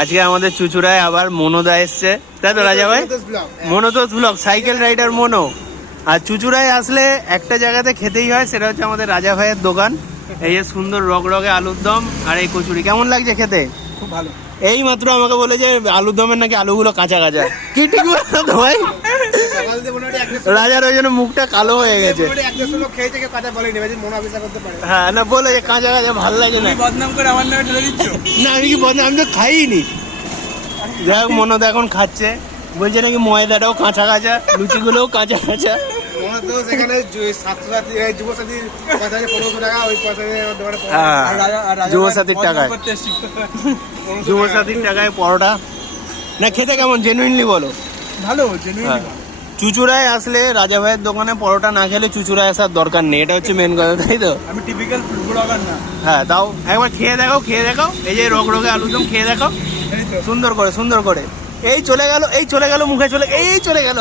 আজকে আমাদের চুচুড়ায় আবার মনোদা এসছে, তাই তো রাজা ভাই? মনোদোষ ব্লগ, সাইকেল রাইডার মনো। আর চুচুড়ায় আসলে একটা জায়গাতে খেতেই হয়, সেটা হচ্ছে আমাদের রাজা ভাইয়ের দোকান। এই যে সুন্দর রগরগে আলুর দম আর এই কচুরি, কেমন লাগছে খেতে? খুব ভালো। এই মাত্র আমাকে বলে যে আলুর দমের নাকি আলুগুলো কাঁচা কাঁচা। কি ঠিক বলতো ভাই? রাজার ওই জন্য মুখটা কালো হয়ে গেছে। হ্যাঁ না, বলে যে কাঁচা কাঁচা ভালো লাগে না। বদনাম করে আমার নামে ঢেলে দিচ্ছ। না আমি কি বললাম, আমি তো খাইনি। যাই হোক, মনোদা এখন খাচ্ছে, বলছে নাকি ময়দাটাও কাঁচা কাঁচা, লুচিগুলোও কাঁচা কাঁচা। যুবসাথীর টাকায়, যুবসাথীর টাকায় পরোটা। না খেতে কেমন জেনুইনলি বলো? ভালো, জেনুইনলি। চুচুড়ায় আসলে রাজা ভাইয়ের দোকানে পরোটা না খেলে চুচুড়ায় আসার দরকার নেই, এটা হচ্ছে মেন কথা, তাই তো? আমি টিপিক্যাল ফুড ব্লগার না। হ্যাঁ, তাও একবার খেয়ে দেখো, খেয়ে দেখো। এই যে রগরগে আলুদম খেয়ে দেখো, সুন্দর করে সুন্দর করে। এই চলে গেল, এই চলে গেল, মুখে চলে, এই চলে গেল।